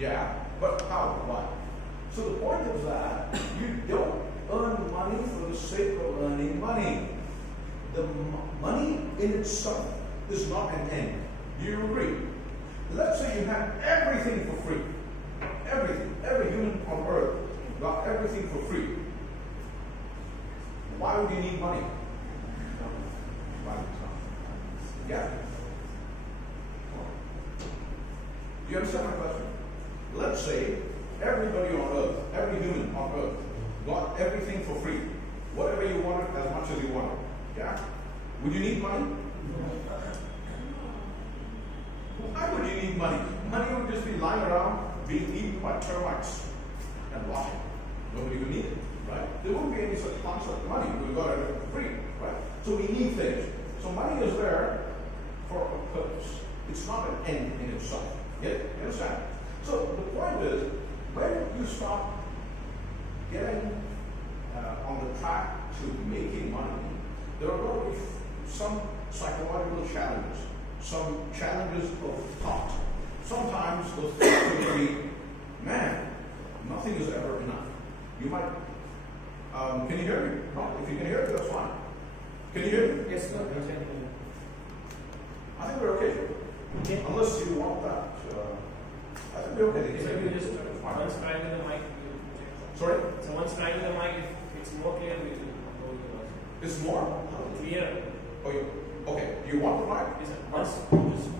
Yeah, but how? Why? So the point is that you don't earn money for the sake of earning money. The money in itself is not an end. Do you agree? Let's say you have everything for free. Everything. Every human on earth got everything for free. Why would you need money? Yeah. Do you understand my question? Let's say everybody on earth, every human on earth, got everything for free. Whatever you wanted, as much as you wanted. Yeah? Would you need money? Why would you need money? Money would just be lying around being eaten by termites and rotting. Nobody would need it, right? There wouldn't be any such concept of money. We've got it for free, right? So we need things. So money is there for a purpose. It's not an end in itself. You understand? So the point is, when you start getting on the track to making money, there are going to be some psychological challenges, some challenges of thought. Sometimes those thoughts will be, man, nothing is ever enough. You might, can you hear me? No, if you can hear me, that's fine. Can you hear me? Yes, sir. I think we're okay. Okay. Unless you want that. I think we're okay. So you just once trying with the mic. Sorry? So once trying with the mic, if it's more clear, we will go with It's more? clear. Oh, okay. Do you want the mic? Yes, sir. Once. Just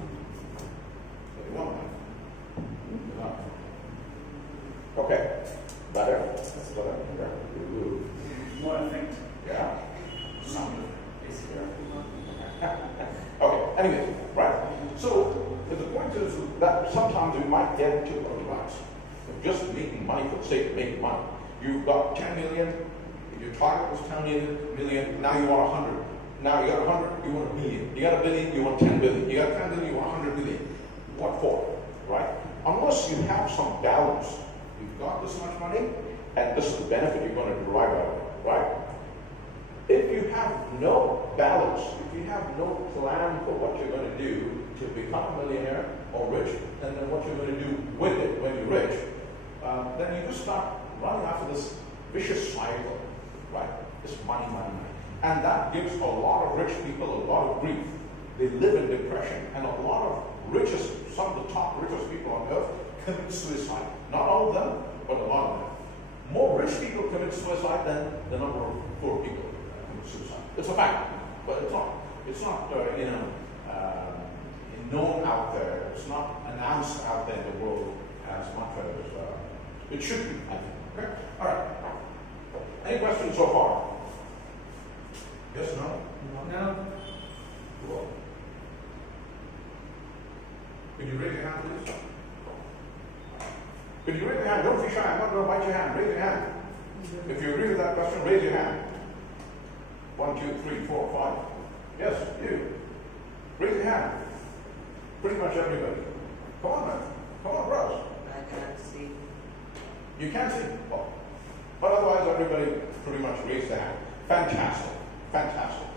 You want the mic? Okay. Better? That's better. more effect. Yeah. Sound. Okay, anyway, right. So the point is that sometimes we might get into a rut of just making money for the sake of making money. You've got 10 million, your target was 10 million, now you want 100. Now you got 100, you want a billion. You got a billion, you want 10 billion. You got 10 billion, you want 100 billion. What for? Right? Unless you have some balance. You've got this much money, and this is the benefit you're going to derive out of it, right? If you have no balance, if you have no plan for what you're going to do to become a millionaire or rich, and then what you're going to do with it when you're rich, then you just start running after this vicious cycle, right? This money, money, money. And that gives a lot of rich people a lot of grief. They live in depression, and a lot of some of the top richest people on earth commit suicide. Not all of them, but a lot of them. More rich people commit suicide than the number of poor people. Suicide. It's a fact, but it's not known out there. It's not announced out there in the world as much as it should be, I think. Okay? All right. Any questions so far? Yes, no? No. Cool. Could you raise your hand, please? Could you raise your hand? Don't be shy. I'm not going to bite your hand. Raise your hand. If you agree with that question, raise your hand. 1, 2, 3, 4, 5. Yes, you. Raise your hand. Pretty much everybody. Come on, man. Come on, bros. I can't see. You can't see? Well, but otherwise, everybody pretty much raised their hand. Fantastic. Fantastic.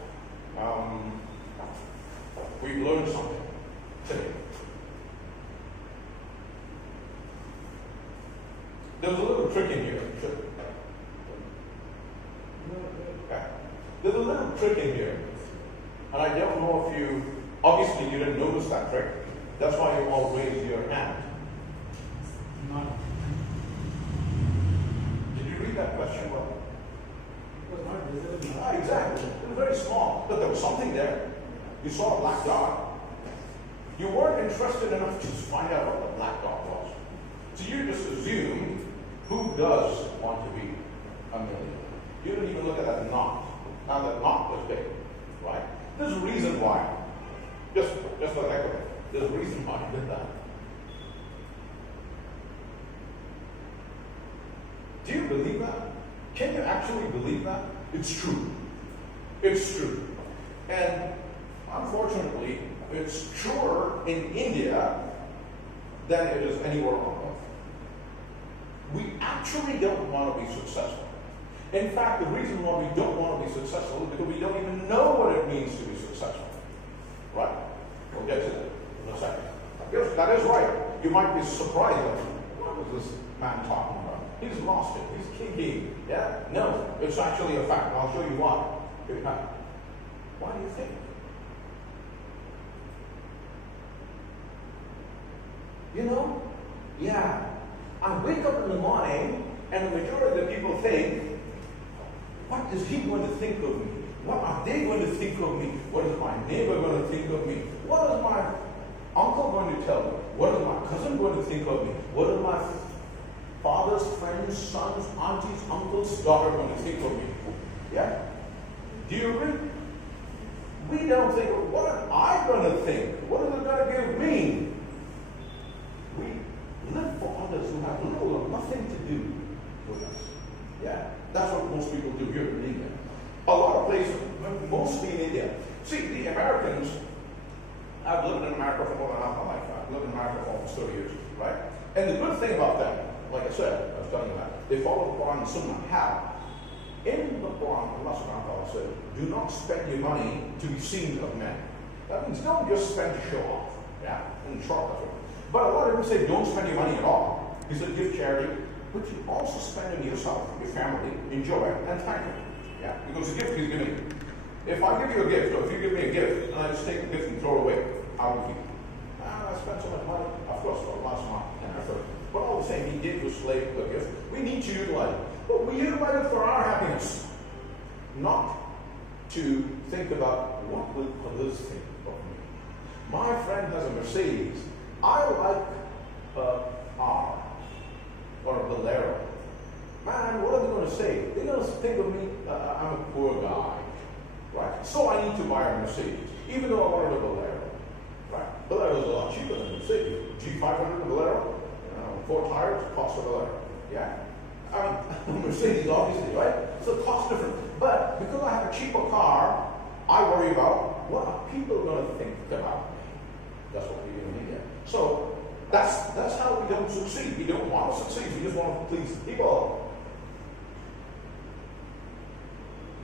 We've learned something today. There's a little trick in here. Okay. There's a little trick in here, and I don't know if you, obviously you didn't notice that trick. That's why you all raised your hand. No. Did you read that question well? It was not visible. Exactly. It was very small, but there was something there. You saw a black dot. You weren't interested enough to find out what the black dot was. So you just assumed, who does want to be a millionaire? You didn't even look at that knot. Now that knot was big, right? There's a reason why. Just for the heck of it. There's a reason why I did that. Do you believe that? Can you actually believe that? It's true. It's true. And unfortunately, it's truer in India than it is anywhere on earth. We actually don't want to be successful. In fact, the reason why we don't want to be successful is because we don't even know what it means to be successful. Right? We'll get to that in a second. Yes, that is right. You might be surprised. this man talking about? He's lost it. He's kinky. Yeah? No, it's actually a fact. I'll show you why. Why do you think? You know? Yeah. I wake up in the morning and the majority of the people think, what is he going to think of me? What are they going to think of me? What is my neighbor going to think of me? What is my uncle going to tell me? What is my cousin going to think of me? What is my father's friends, sons, aunties, uncles, daughter going to think of me? Yeah? Do you agree? We don't think, what am I going to think? What is it going to give me? We live for others who have little or nothing to do with us. Yeah? That's what most people do here in India. A lot of places, mostly in India. See, the Americans, I've lived in America for more than half my life. I've lived in America for almost 30 years, right? And the good thing about that, like I said, I was telling you that, they follow the Quran and Sunnah. How? In the Quran, Allah subhanahu wa ta'ala said, do not spend your money to be seen of men. That means don't just spend to show off. Yeah? In short, that's what. But a lot of people say don't spend your money at all. He said give charity, but you also spend on yourself, your family, enjoy it, and thank him. Yeah? Because the gift he's giving you. If I give you a gift, or if you give me a gift, and I just take the gift and throw it away, how will you feel? I spent so much money. Of course, last month and effort. But all the same, he gave the slave the gift. We need to utilize it. But we utilize it for our happiness. Not to think about what will others think of me. My friend has a Mercedes. I like a R or a Bolero. Man, what are they going to say? They're going to think of me, I'm a poor guy. Right? So I need to buy a Mercedes, even though I wanted a Bolero. Right? Bolero is a lot cheaper than a Mercedes. G500 Bolero, 4 tires, cost a Bolero. Yeah? Mercedes, obviously, right? So it costs different. But because I have a cheaper car, I worry about what are people going to think about me. That's what we do in India. So that's how we don't succeed. We don't want to succeed. We just want to please people.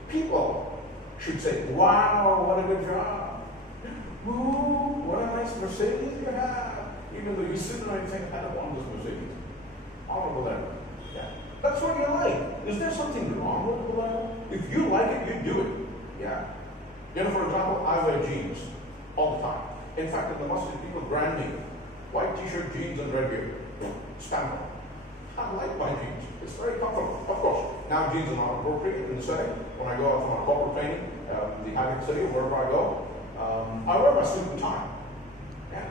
People should say, wow, what a good job. Ooh, what a nice Mercedes you have. Even though you sit there and think, I don't want this Mercedes. Honorable that. Yeah. That's what you like. Is there something wrong with the Bolero? If you like it, you do it. Yeah. You know, for example, I wear jeans all the time. In fact, in the masjid, people brand me white t-shirt, jeans, and red beard. Stamp. I like my jeans. It's very comfortable. Of course, now jeans are not appropriate in the setting. When I go out for my corporate training, the Attic City, wherever I go, I wear my suit and tie. Yeah.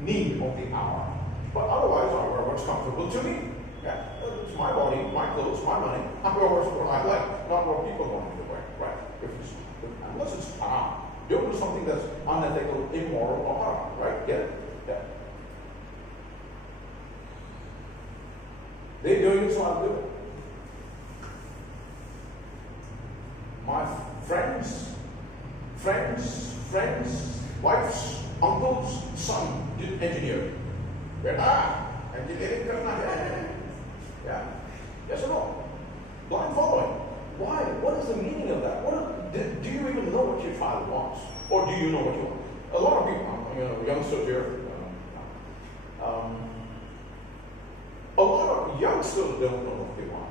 Need of the hour. But otherwise, I wear what's comfortable to me. Yeah. It's my body, my clothes, my money. I wear what I like, not what people want me to wear. Right? Unless it's haram. Don't do something that's unethical, immoral, or haram. Right? Get it? Yeah. They're doing it, so I'll do it. My friends, wives, uncles, son did engineering. Engineering karna hai. Yeah. Yes or no? Blind following. Why? What is the meaning of that? Do you even know what your child wants? Or do you know what you want? A lot of people, youngsters here, a lot of youngsters don't know what they want.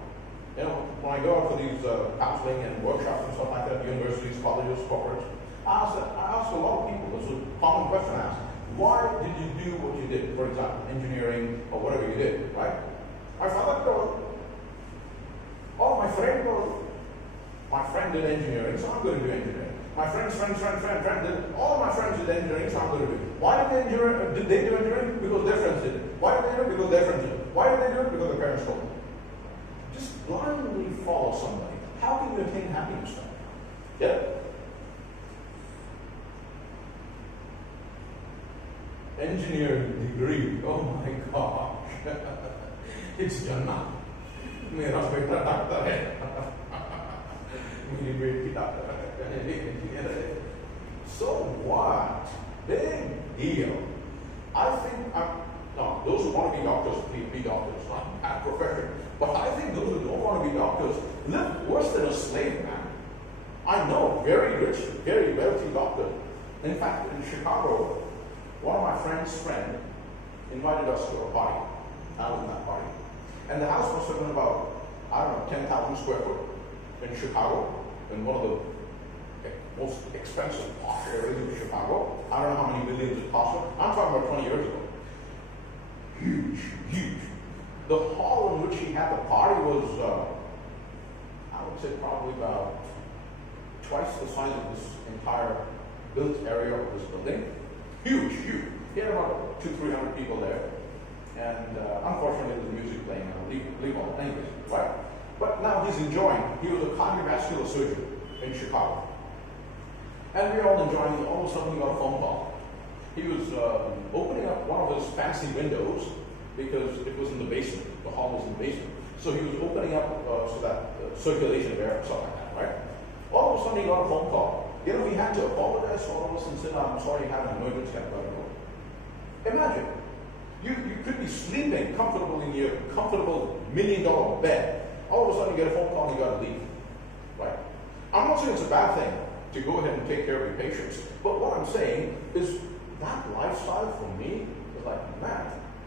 You know, when I go out for these counseling and workshops and stuff like that, universities, colleges, corporates, I ask a lot of people, this is a common question I ask, why did you do what you did? For example, engineering or whatever you did, right? My father told, oh, my friend did engineering, so I'm going to do engineering. My friend did, all of my friends did engineering, so I'm going to do it. Why did they do engineering? Because their friends did it. Why did they do it? Because their friends did it. Why did they do it? Because their parents told them. Just blindly follow somebody. How can you attain happiness then? Get it? Engineering degree, oh my gosh. It's Jannah. मेरा बेटा doctor है मेरी बेटी doctor है. So what? Big deal. I think now those who want to be doctors, be doctors, not that profession. But I think those who don't want to be doctors live worse than a slave man. I know very rich, very wealthy doctors. In fact, in Chicago, one of my friend's friend invited us to a party. out in that party. And the house must have been about, I don't know, 10,000 square foot in Chicago, in one of the most expensive posh areas in Chicago. I don't know how many millions it cost. I'm talking about 20 years ago. Huge, huge. The hall in which he had the party was, I would say, probably about twice the size of this entire built area of this building. Huge, huge. He had about 200-300 people there. And unfortunately, there was music playing and leave all anyways, right? But now he's enjoying. He was a cardiovascular surgeon in Chicago. And we were all enjoying it. All of a sudden, we got a phone call. He was opening up one of his fancy windows because it was in the basement. The hall was in the basement. So he was opening up so that circulation of air or something like that, right? All of a sudden, he got a phone call. You know, he had to apologize to all of us and say, I'm sorry, I had an emergency. I got to go. Imagine. You could be sleeping comfortably in your comfortable $1 million bed. All of a sudden you get a phone call and you got to leave. Right? I'm not saying it's a bad thing to go ahead and take care of your patients. But what I'm saying is that lifestyle for me is like, man,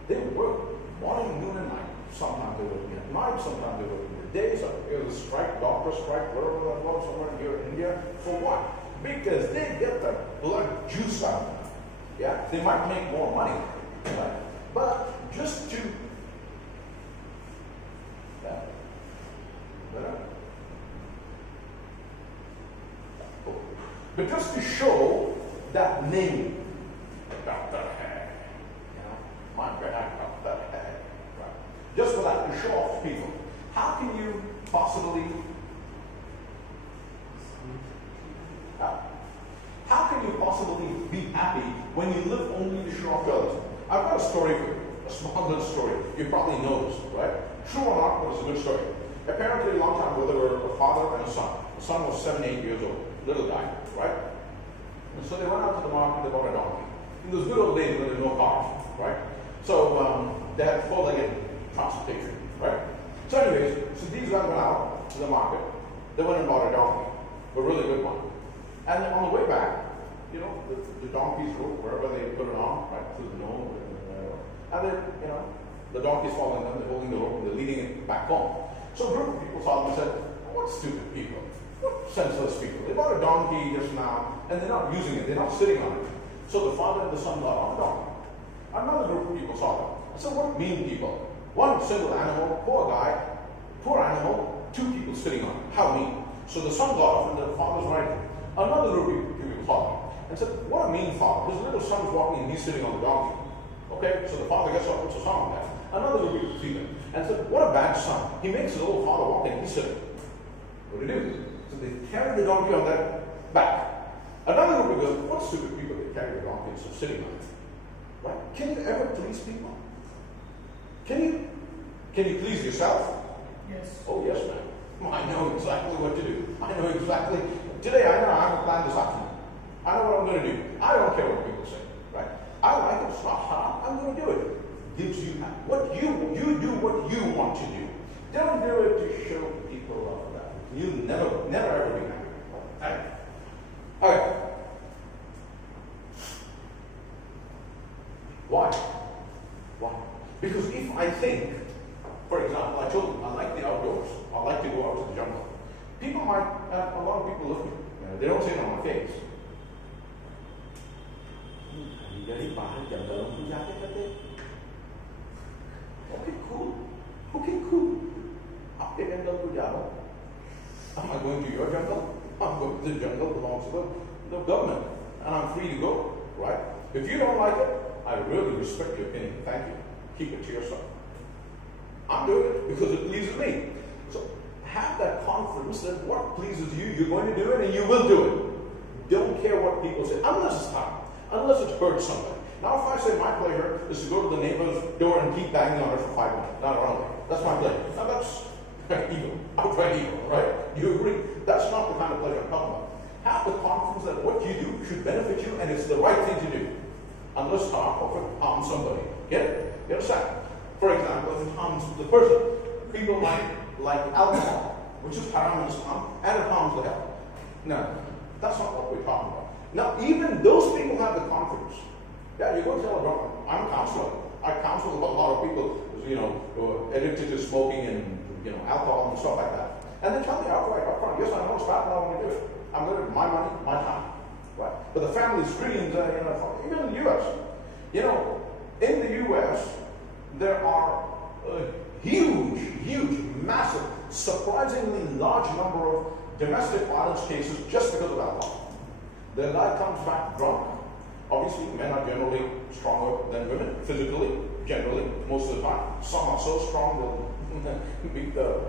they work morning, noon, and night. Sometimes they're working at night, sometimes they're working in the day. So there's a strike, doctor strike, whatever that was, somewhere here in India. For what? Because they get the blood juice out of them. Yeah? They might make more money. Right? But just to but just to show that name, Dr. Head, you know, my God, Dr. Head, right? Just for that, to show off to people. How can you possibly how can you possibly be happy when you live only to show off to others? I've got a story for you, a small little story. You probably know this, right? True or not, but it's a good story. Apparently, a long time ago, there were a father and a son. The son was 7, 8 years old, little guy, right? And so they went out to the market, they bought a donkey. In those good old days when there were no cars, right? So they had four-legged transportation, right? So anyways, so these guys went out to the market. They went and bought a donkey, a really good one. And on the way back, you know, the donkey's rope, wherever they put it on, right, through the nose, and then, you know, the donkey's following them, they're holding the rope, and they're leading it back home. So a group of people saw them and said, what stupid people, what senseless people. They bought a donkey just now, and they're not using it, they're not sitting on it. So the father and the son got on the donkey. Another group of people saw them. So what mean people? One single animal, poor guy, poor animal, 2 people sitting on it. How mean? So the son got off, and the father's riding. Another group of people saw them and said, what a mean father. His little son's walking and he's sitting on the donkey. Okay, so the father gets up, puts a son on that. Another group of people see them and said, what a bad son. He makes his little father walk and he's sitting. What do they do? So they carry the donkey on their back. Another group goes, what stupid people, they carry the donkey and so sitting on it. Right? Can you ever please people? Can you please yourself? Yes. Oh yes, ma'am. I know exactly what to do. I know exactly. Today I know I have a plan this afternoon. I know what I'm going to do. I don't care what people say, right? I like it. It's not hard. I'm going to do it. Gives you what you do what you want to do. Don't do it to show people off that. You never ever be happy. Right? Okay. Why? Why? Because if I think, for example, I told you I like the outdoors. I like to go out to the jungle. People might, a lot of people look at me. They don't say it on my face. Okay, cool. Okay, cool. Aapke jungle ko jao. Am I going to your jungle? I'm going to the jungle belongs to the government. And I'm free to go, right? If you don't like it, I really respect your opinion. Thank you. Keep it to yourself. I'm doing it because it pleases me. So have that confidence that what pleases you, you're going to do it and you will do it. Don't care what people say, unless it's hard, unless it hurts somebody. Now if I say my pleasure is to go to the neighbor's door and keep banging on it for 5 minutes, not around there. That's my pleasure. Now that's evil, outright evil, right? You agree? That's not the kind of pleasure I'm talking about. Have the confidence that what you do should benefit you and it's the right thing to do. Unless harm somebody. Get it? You understand? For example, if it harms the person, people like alcohol, which is haram in Islam, and it harms the health. No, that's not what we're talking about. Now, even those people have the confidence. Yeah, you go tell a doctor, I'm a counselor. I counsel a lot of people, who are addicted to smoking and, alcohol and stuff like that. And they tell me outright, upfront, yes, I know it's bad, but I want to do it. I'm going to my money, my time. Right? But the family screams, even in the U.S. In the U.S., there are huge, massive, surprisingly large number of domestic violence cases just because of alcohol. The guy comes back drunk. Obviously, men are generally stronger than women, physically, generally, most of the time. Some are so strong they'll beat the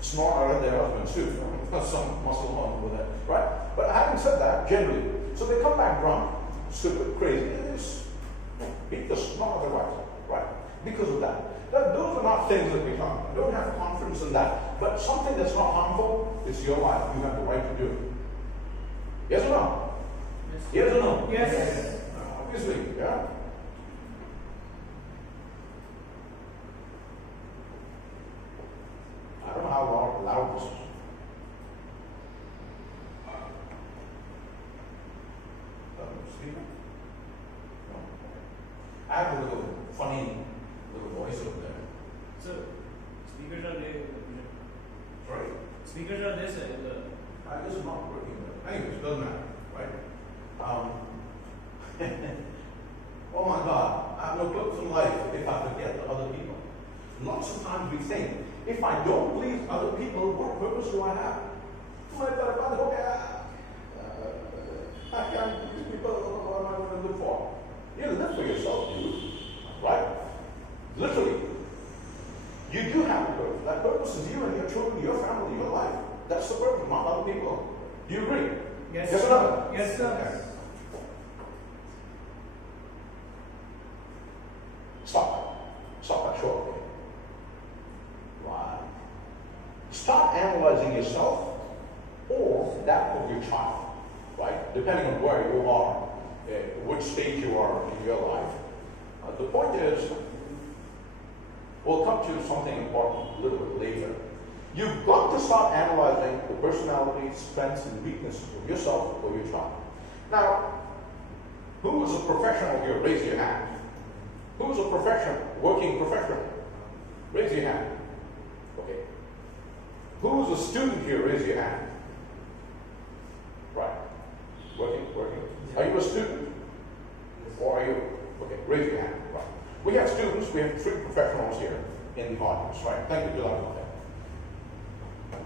snort out of their husbands too. Some muscle on with that, right? But having said that, generally, so they come back drunk, stupid, crazy, and they just beat the snot of their wives, right? Because of that. Those are not things that we talk about. Don't have confidence in that. But something that's not harmful is your life. You have the right to do it. Yes or no? Yes or no? Yes. Obviously, yeah. I don't know how loud this is. Speaker? No. I have a little funny little voice over there. So, speakers are there. Sorry? Speakers are there, sir. This is not working. Anyways, it doesn't matter, right? Oh my God, I have no purpose in life if I forget the other people. Lots of times we think, if I don't please other people, what purpose do I have? I can't please people, what am I going to live for? You live for yourself, dude. Right? Literally. You do have a purpose. That purpose is you and your children, your family, your life. That's the purpose, not other people. Do you agree? Yes, yes or no? Yes, sir. Okay. Stop that shortly. Right. Start analyzing yourself or that of your child, right? Depending on where you are, which stage you are in your life. The point is, we'll come to something important a little bit later. You've got to start analyzing the personality, strengths, and weaknesses of yourself or your child. Now, who is a professional here? Raise your hand. Who's a professional, working professional? Raise your hand. Okay. Who's a student here? Raise your hand. Right. Working. Are you a student? Or are you? Okay, raise your hand. Right. We have students, we have 3 professionals here in the audience, right? Thank you, good luck with that.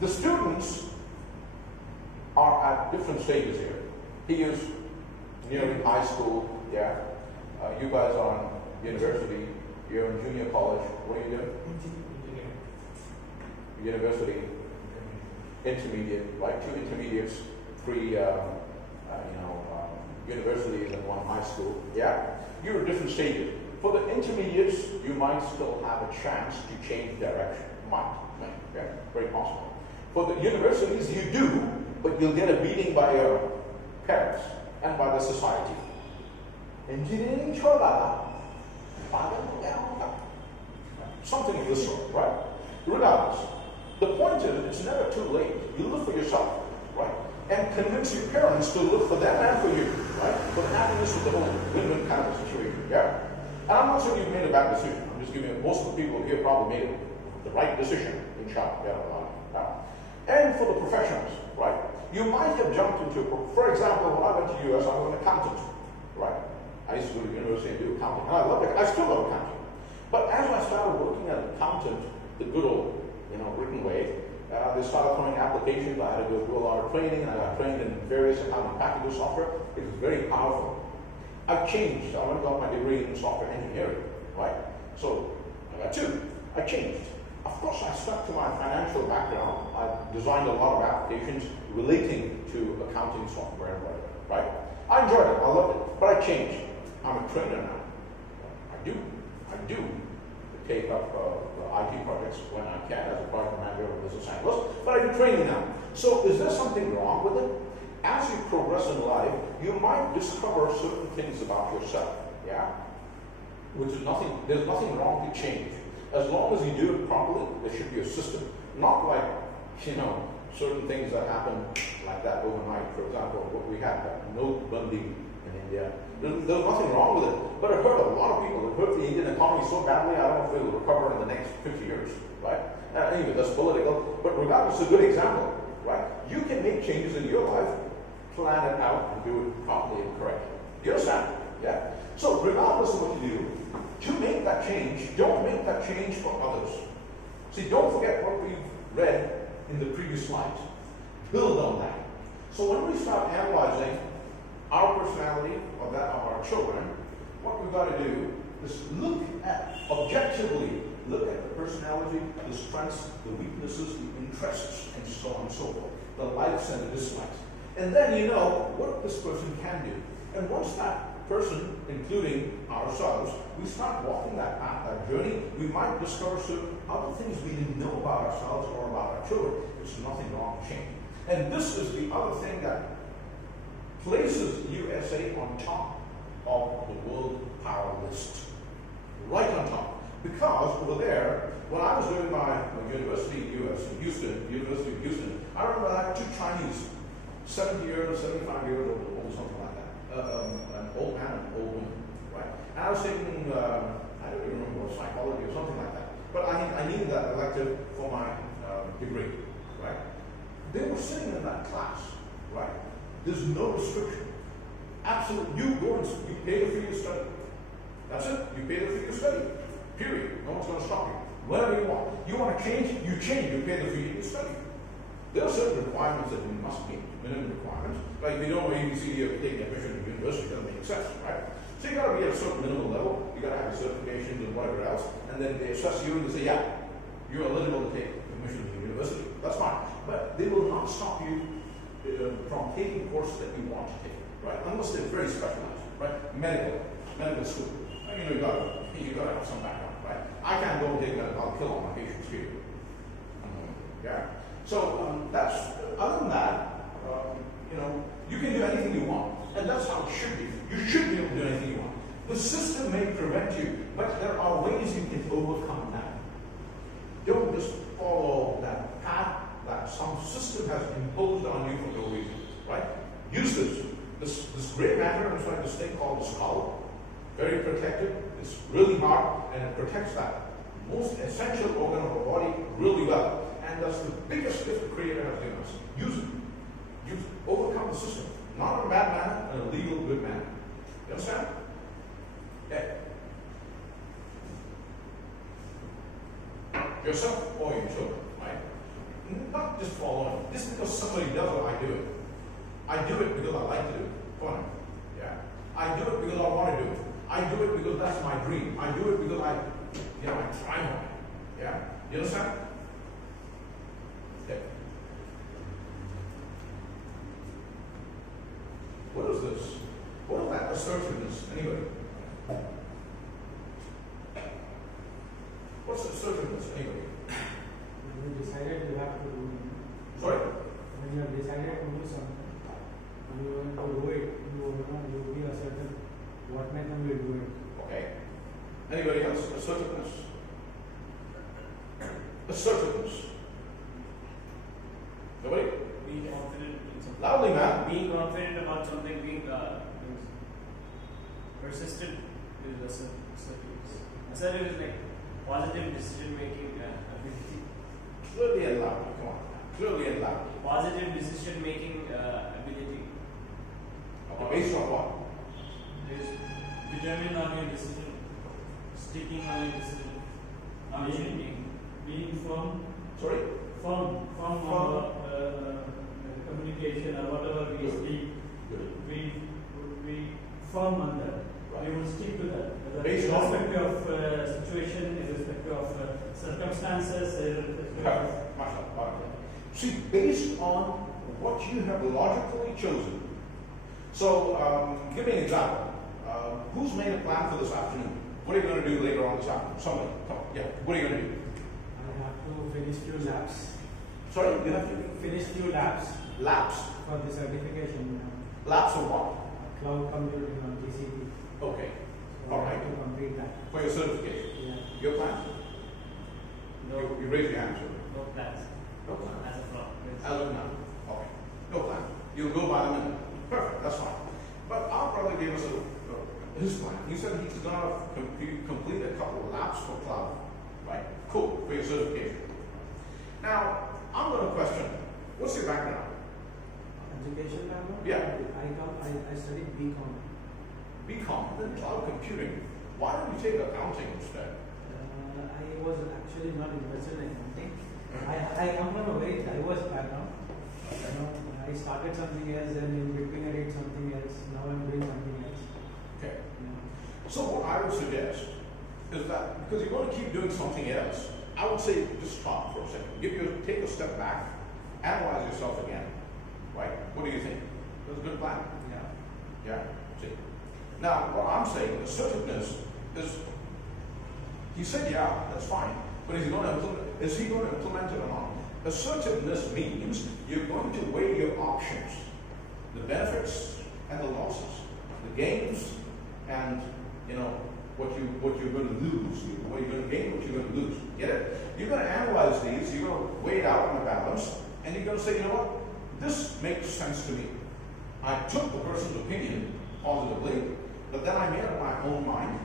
The students are at different stages here. He is nearing high school, yeah. You guys are in university, you're in junior college. What are you doing? University, intermediate, right? 2 intermediates, 3 universities and 1 high school, yeah? You're at different stages. For the intermediates, you might still have a chance to change direction. Might, yeah? Very possible. For the universities, you do, but you'll get a beating by your parents and by the society. Engineering chola. Something of this sort, right? Regardless, the point is, it's never too late. You live for yourself, right? And convince your parents to live for them and for you, right? For the happiness of the whole win-win kind of situation, yeah? And I'm not saying you've made a bad decision. I'm just giving you, most of the people here probably made the right decision, inshallah, yeah. And for the professionals, right? You might have jumped into, for example, when I went to the US, I was an accountant, right? I used to go to university and do accounting, and I love it. I still love accounting. But as I started working as an accountant, the good old, written way, they started coming applications. I had to go through a lot of training, and I got trained in various accounting packages software. It was very powerful. I've changed. I went and got my degree in software engineering, right? So I got 2. I changed. Of course, I stuck to my financial background. I designed a lot of applications relating to accounting software and whatever, right? I enjoyed it. I loved it. But I changed. I'm a trainer now. I do take up the IT projects when I can as a project manager or business analyst, but I do training now. So is there something wrong with it? As you progress in life, you might discover certain things about yourself, yeah? Which is nothing, there's nothing wrong to change. As long as you do it properly, there should be a system. Not like, certain things that happen like that overnight. For example, what we had, note bunding in Yeah. There was nothing wrong with it, but it hurt a lot of people. It hurt the Indian economy so badly, I don't know if it will recover in the next 50 years, right? Anyway, that's political, but regardless, it's a good example, right? You can make changes in your life, plan it out, and do it properly and correctly. You understand? Yeah? So, regardless of what you do, to make that change, don't make that change for others. See, don't forget what we've read in the previous slides. Build on that. So when we start analyzing our personality or that of our children, what we've got to do is look at, objectively, look at the personality, the strengths, the weaknesses, the interests, and so on and so forth, the likes and the dislikes. And then you know what this person can do. And once that person, including ourselves, we start walking that path, that journey, we might discover certain other things we didn't know about ourselves or about our children. There's nothing wrong with change. And this is the other thing that places USA on top of the world power list. Right on top. Because over there, when I was doing my university in US, in Houston, University of Houston, I remember I had two Chinese, 70 years, 75 years old, something like that. An old man and an old woman, right? And I was taking, I don't even remember, psychology or something like that. But I needed that elective for my degree, right? They were sitting in that class, right? There's no restriction. Absolutely. You go and you pay the fee to study. That's it. You pay the fee to study. Period. No one's going to stop you. Whatever you want. You want to change, you change. You pay the fee to study. There are certain requirements that you must meet. Minimum requirements. Like if you don't know ABCD or taking admission to university, it doesn't make sense, right? So you got to be at a certain minimum level. You got to have your certifications and whatever else. And then they assess you and they say, yeah, you're eligible to take admission to university. That's fine. But they will not stop you from taking courses that you want to take, right? Unless they're very specialized, right? Medical school. You know, you got to have some background, right? I can't go and take medical. I'll kill all my patients here. Yeah. So that's other than that, you know, you can do anything you want, and that's how it should be. You should be able to do anything you want. The system may prevent you, but there are ways you can overcome that. Don't just follow that path that some system has imposed on you for no reason, right? Use this great matter inside this thing called the skull. Very protected. It's really hard, and it protects that most essential organ of the body really well. And that's the biggest gift the Creator has given us. Use it. Use it. Overcome the system. Not in a bad manner, in a legal, good manner. You understand? Yeah. Yourself or your children, right? Not just following. Just because somebody does it, I do it. I do it because I like to do it. Fun. Yeah. I do it because I want to do it. I do it because that's my dream. I do it because I thrive on it. Yeah. You understand? Okay. What is this? What is that assertiveness, anybody? What's assertiveness, anybody? When you decided you have to do it. Sorry? When you have decided to do something, and you want to do it, you will be assertive. What method will do it? Okay. Anybody else? Assertiveness. Assertiveness. Nobody? Being confident in something. Loudly, man. Being confident about something, being persistent is assertiveness. Assertive is like positive decision making ability. Clearly and loudly. Come on. Clearly and loudly. Positive decision making ability. Okay. Based on what? Is determined on your decision, sticking on your decision, being firm. Sorry? Firm on communication or whatever we speak. We firm on that. Right. We will stick to that. Based on Irrespective of situation, irrespective of circumstances, irrespective of. See, based on what you have logically chosen. So, give me an example. Who's made a plan for this afternoon? What are you going to do later on this afternoon? Somebody, come on. Yeah. What are you going to do? I have to finish few laps. Sorry, you have to Finish few laps laps. for the certification. Laps of what? Cloud computing on GCP. Okay. So All I right. have to complete that. For your certification. Yeah. Your plan? No, You raise your hand, sir. no plans. No plan. As of now. Yes. As of now. Okay. No plan. You'll go by the minute. Perfect. That's fine. But our brother gave us his plan. He said he's going to complete a couple of laps for cloud. Right? Cool, for your certification. Now, I'm going to question, what's your background? Education background? Yeah. I studied BCom. BCom, then cloud computing. Why don't you take accounting instead? I was actually not interested in accounting. I come from a very diverse background. I started something else and in between I did something else. Now I'm doing something else. Okay. So what I would suggest is that because you're going to keep doing something else, I would say just stop for a second. Take a step back, analyze yourself again. Right? What do you think? That's a good plan? Yeah. Yeah. See. Now, what I'm saying, assertiveness is, he said, yeah, that's fine, but is he going to implement it or not? Assertiveness means you're going to weigh your options, the benefits and the losses, the gains and what you're going to lose, what you're going to gain, what you're going to lose. Get it? You're going to analyze these, you're going to weigh it out on a balance, and you're going to say, you know what? This makes sense to me. I took the person's opinion positively, but then I made up my own mind,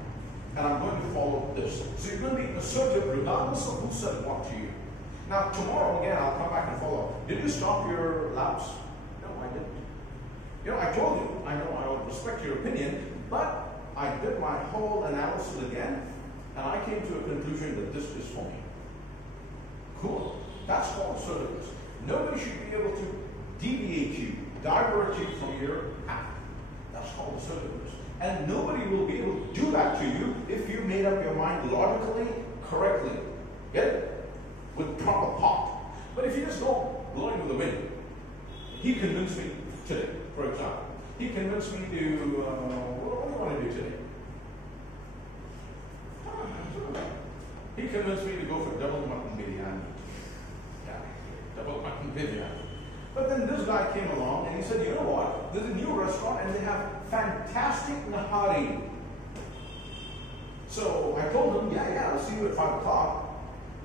and I'm going to follow this. So you're going to be assertive regardless of who said what to you. Now, tomorrow again, I'll come back and follow. Did you stop your laps? No, I didn't. I told you, I know I would respect your opinion, but I did my whole analysis again, and I came to a conclusion that this is for me. Cool. That's called assertiveness. Nobody should be able to deviate you, divert you from your path. That's called assertiveness. And nobody will be able to do that to you if you made up your mind logically, correctly. Get it? With proper thought. But if you just go blowing with the wind, he convinced me today, for example. He convinced me to, what do you want to do today? He convinced me to go for double mutton biryani. Yeah, double mutton biryani. But then this guy came along and he said, you know what? There's a new restaurant and they have fantastic nahari. So I told him, yeah, I'll see you at 5 o'clock.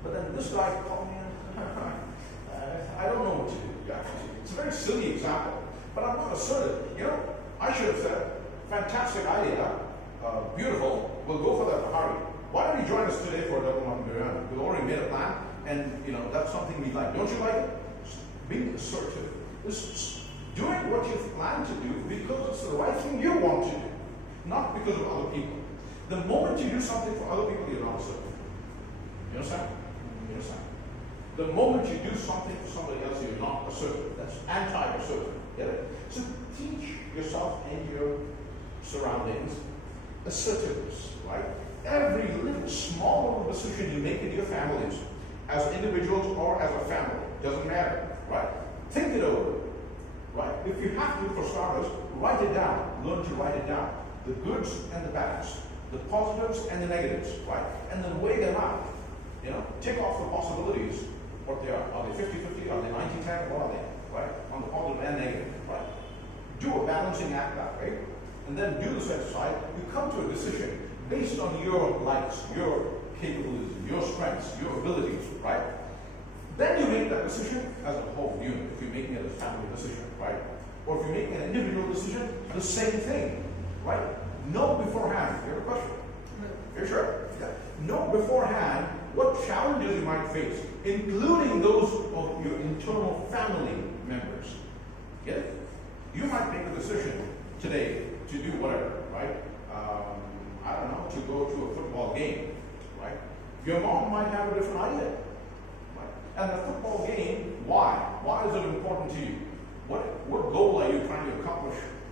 But then this guy called me and I don't know what to do. It's a very silly example, but I'm not assertive. I should have said, fantastic idea, beautiful, we'll go for that nahari. Why don't you join us today for a double mutton biryani? We've already made a plan, and that's something we like. Don't you like it? Being assertive is doing what you've planned to do because it's the right thing you want to do, not because of other people. The moment you do something for other people, you're not assertive. You understand? You understand? The moment you do something for somebody else, you're not assertive. That's anti-assertive. Get it? So teach yourself and your surroundings assertiveness, right? Every little small little decision you make in your families, as individuals or as a family, doesn't matter, right? Think it over, right? If you have to, for starters, write it down. Learn to write it down. The goods and the bads, the positives and the negatives, right? And then weigh them out. Take off the possibilities, what they are. Are they 50-50? Are they 90-10? What are they, right? On the positive and negative, right? Do a balancing act that way, and then do the set aside. You come to a decision based on your likes, your capabilities, your strengths, your abilities, right? Then you make that decision as a whole unit, if you're making it a family decision, right? Or if you're making an individual decision, the same thing, right? Know beforehand. You have a question? You're sure? Yeah. Know beforehand what challenges you might face, including those of your internal family members. Get it? You might make a decision today to do whatever, right? I don't know, to go to a football game, right? Your mom might have a different idea, right? And the football game, why? Why is it important to you? What goal are you trying to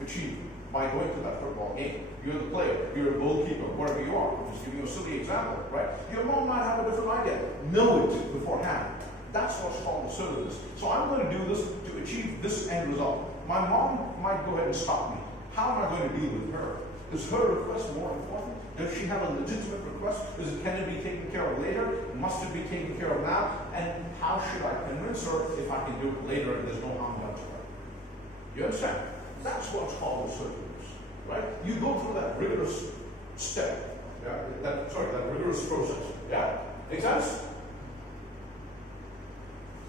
achieve by going to that football game? You're the player, you're a goalkeeper, whatever you are. I'm just giving you a silly example, right? Your mom might have a different idea. Know it beforehand. That's what's called assertiveness. So I'm going to do this to achieve this end result. My mom might go ahead and stop me. How am I going to deal with her? Is her request more important? Does she have a legitimate request? Can it be taken care of later? Must it be taken care of now? And how should I convince her if I can do it later and there's no harm done to her? You understand? That's what's called assertiveness, right? You go through that rigorous step, that rigorous process. Yeah? Make sense?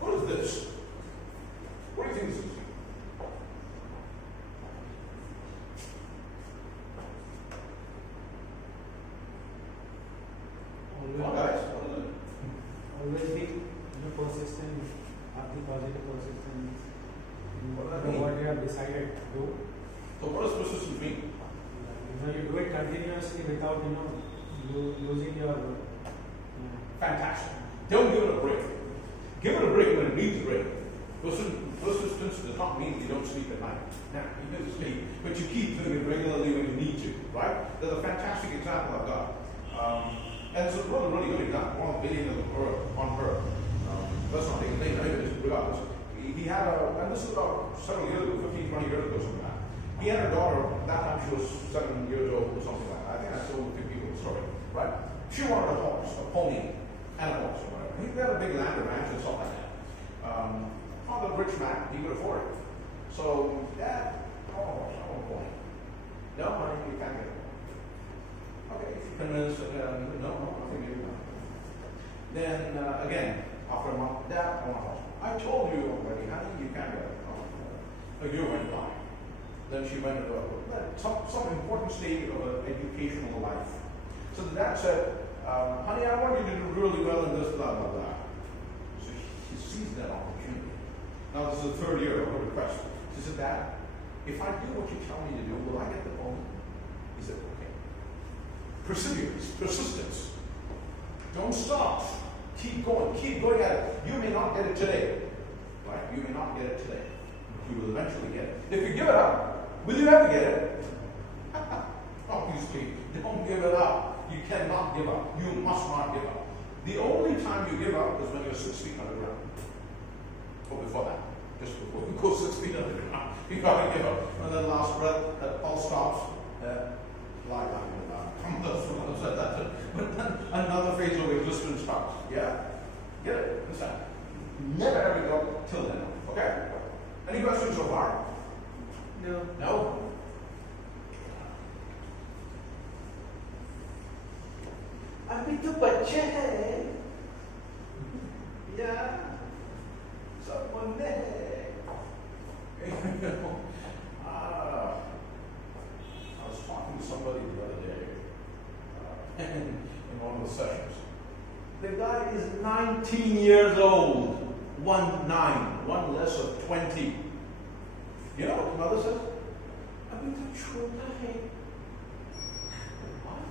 What is this? What do you think this is? decided to do. So what does persistence mean? You do it continuously without losing your. Fantastic. Don't give it a break. Give it a break when it needs a break. Persistence does not mean you don't sleep at night. Now, you can sleep, but you keep doing it regularly when you need to, right? There's a fantastic example I've got. And it's a really, really good example. 1 billion on her. Let's not take a name, regardless. He had and this is about several years ago, 15, 20 years ago, something like that. He had a daughter, that time she was 7 years old or something like that. I think I told a few people the story, right? She wanted a horse, a pony, and a horse or whatever. He had a big land or ranch and stuff like that. Found a rich man, he could afford it. So, Dad, I want a pony. No, honey, you can't get it. Okay, she convinced, no, I think maybe not. Then, again, after a month, Dad, I want a horse. I told you already, honey, you can't get it. A year went by. Then she went into some important stage of an educational life. So the dad said, honey, I want you to do really well in this, blah, blah, blah. So she sees that opportunity. Now this is the 3rd year of her request. She said, Dad, if I do what you tell me to do, will I get the pony? He said, okay. Perseverance, persistence. Don't stop. Keep going at it. You may not get it today. Right? You may not get it today. You will eventually get it. If you give it up, will you ever get it? Obviously, don't give it up. You cannot give up. You must not give up. The only time you give up is when you're 6 feet underground. Or before that. Just before you go 6 feet underground. You gotta give up. And then last breath, that pulse stops. Lie down in the dark. But then another phase of existence starts. Yeah? Get it? Understand? Never ever give up till then. Okay? Any questions so far? No. No? अभी तो बच्चे हैं या सब मुन्ने I was talking to somebody the other day in one of the sessions. The guy is 19 years old. 1 less of 20. You know what the mother says? अभी तो छोटा है. What?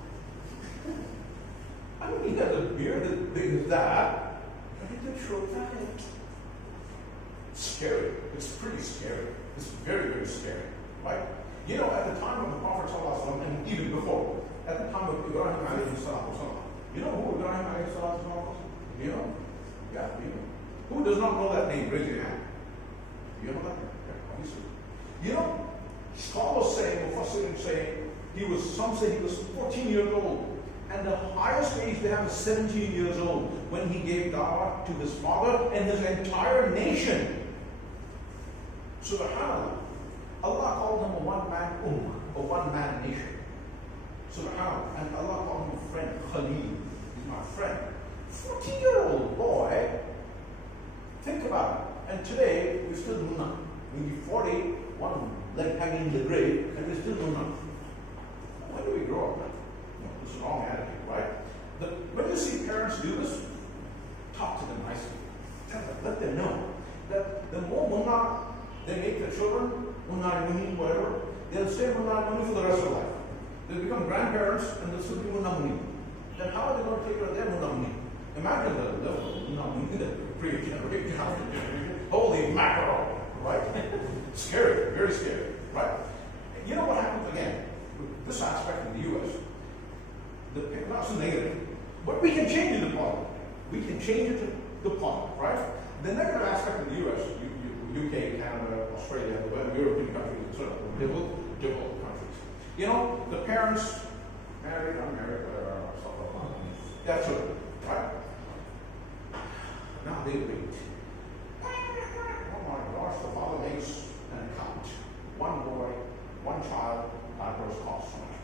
I mean, he has a beard as big as that. अभी तो छोटा है. Scary. It's pretty scary. It's very, very scary. Right? You know, at the time of the Prophet ﷺ, and even before, at the time of Ibrahim alayhi salatu wasalam, you know who Ibrahim alayhi salatu wasalam was? You know? Yeah, you know. Who does not know that name? Raise your hand. You know that name? Yeah, obviously. You know, scholars saying, Mufassirin saying, some say he was 14 years old. And the highest age they have is 17 years old when he gave dawah to his father and his entire nation. Subhanallah. Allah called him a one-man ummah, a one-man nation. Subhanallah. And Allah called him a friend, Khalil. He's my friend. 14-year-old boy. Think about it. And today, we still do nothing. We'll be 40, one leg hanging in the grave, and we still do nothing. When do we grow up? No, this is the wrong attitude, right? When you see parents do this, talk to them nicely. Let them know that the more munna they make their children, munna muni, whatever, they'll stay munna muni for the rest of their life. They'll become grandparents and they'll still be munna muni. Then how are they going to take care of their munna muni? Imagine the level of munna muni that we create generation after generation. Holy mackerel, right? Scary, very scary, right? And you know what happens again? With this aspect in the U.S., not so negative, but we can change it to positive. We can change it to positive, right? The negative aspect in the U.S., UK, Canada, Australia, the European countries, etc., difficult countries. You know, the parents, married, unmarried, whatever, stuff like that. That's it, right? Now they wait. Oh my gosh, the father makes an account. One boy, one child, diapers cost so much.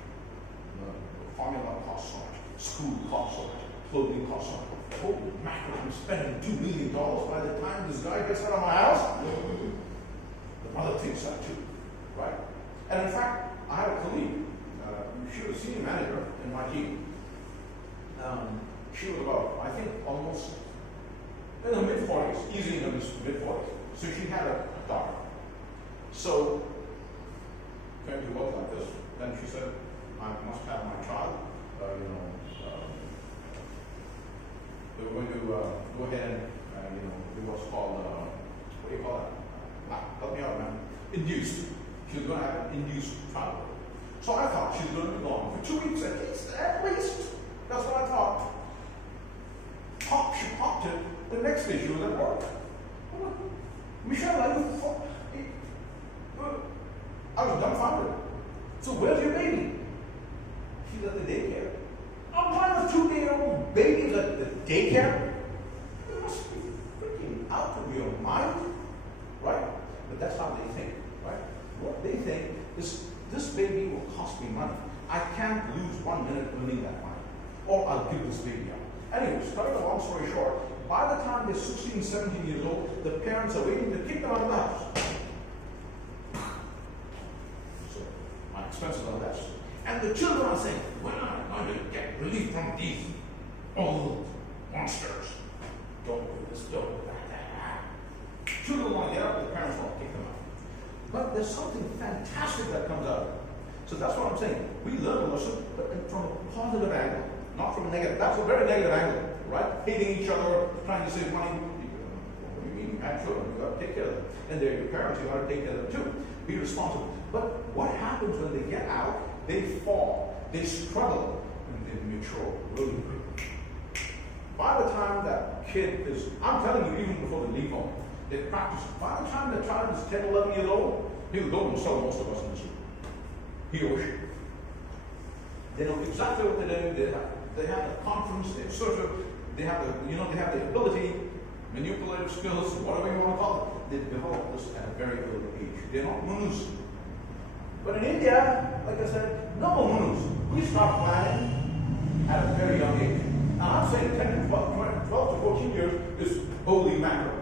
The formula costs so much. School costs so much. Clothing costs so much. Holy mackerel, I'm spending $2 million by the time this guy gets out of my house. The mother thinks that too, right? And in fact, I had a colleague. She was a senior manager in my team. She was about, I think, almost in her mid-40s, easily in her mid-40s. So she had a daughter. So going to work like this. Then she said, I must have my child. They were going to go ahead and, do what's called, what do you call that? Help me out, man. Induced. She was going to have an induced childbirth. So I thought she was going to be gone for 2 weeks at least. At least. That's what I thought. She popped it. The next day she was at work. Michelle, I was dumbfounded. So where's your baby? She's at the daycare. I'm trying with 2-day-old babies at the daycare? You must be freaking out of your mind, right? But that's how they think, right? What they think is this baby will cost me money. I can't lose 1 minute earning that money, or I'll give this baby up. Anyways, cutting a long story short, by the time they're 16, 17 years old, the parents are waiting to kick them out of the house. So, my expenses are less. And the children are saying, when am I going to get relief from these old monsters? Don't do this, don't do that. Children want to get up, the parents want to kick them out. But there's something fantastic that comes out of it. So that's what I'm saying. We learn a lesson, but from a positive angle, not from a negative. That's a very negative angle, right? Hating each other, trying to save money. What do you mean? You have children, you got to take care of them. And they're your parents, you got to take care of them too. Be responsible. But what happens when they get out? They fall, they struggle, and they mature really quick. By the time that kid is, I'm telling you, even before they leave home, they practice. By the time the child is 10, 11 years old, he'll go and sell most of us in the street. He or she. They know exactly what they're doing. They have the confidence, they're assertive, they have the ability, manipulative skills, whatever you want to call it. They develop this at a very early age. They're not moons. But in India, like I said, no moons. We start planning at a very young age. Now I'm saying 10 to 12 to 14 years is holy mackerel.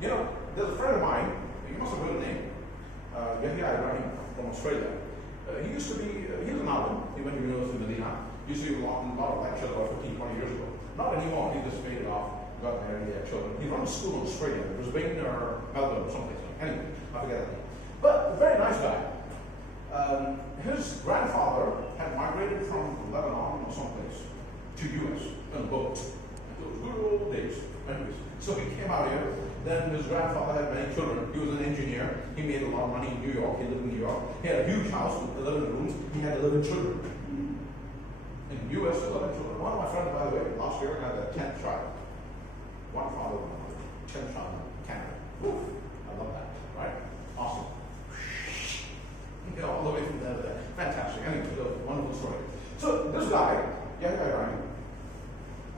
There's a friend of mine, you must have heard the name, from Australia. He used to be, he was an alum. He went to university in Millionaire. He used to be a lot of lectures about 15, 20 years ago. Not anymore. He just made it off, got married, he had children. He runs a school in Australia. It was Brisbane or Melbourne or someplace. Anyway, I forget that name. But a very nice guy. His grandfather had migrated from Lebanon or someplace to U.S. on a boat. Those good old days. Anyways, so he came out here. Then his grandfather had many children. He was an engineer. He made a lot of money in New York. He lived in New York. He had a huge house with 11 rooms. He had 11 children. In the U.S., 11 children. One of my friends, by the way, last year had a 10th child. One father, one mother. 10th child in Canada. Woo. I love that. Right? Awesome. All the way from there to there. Fantastic. Anyway, it's a wonderful story. So this guy, young guy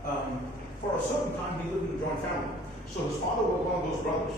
Ryan, for a certain time he lived in a joint family. So his father was one of those brothers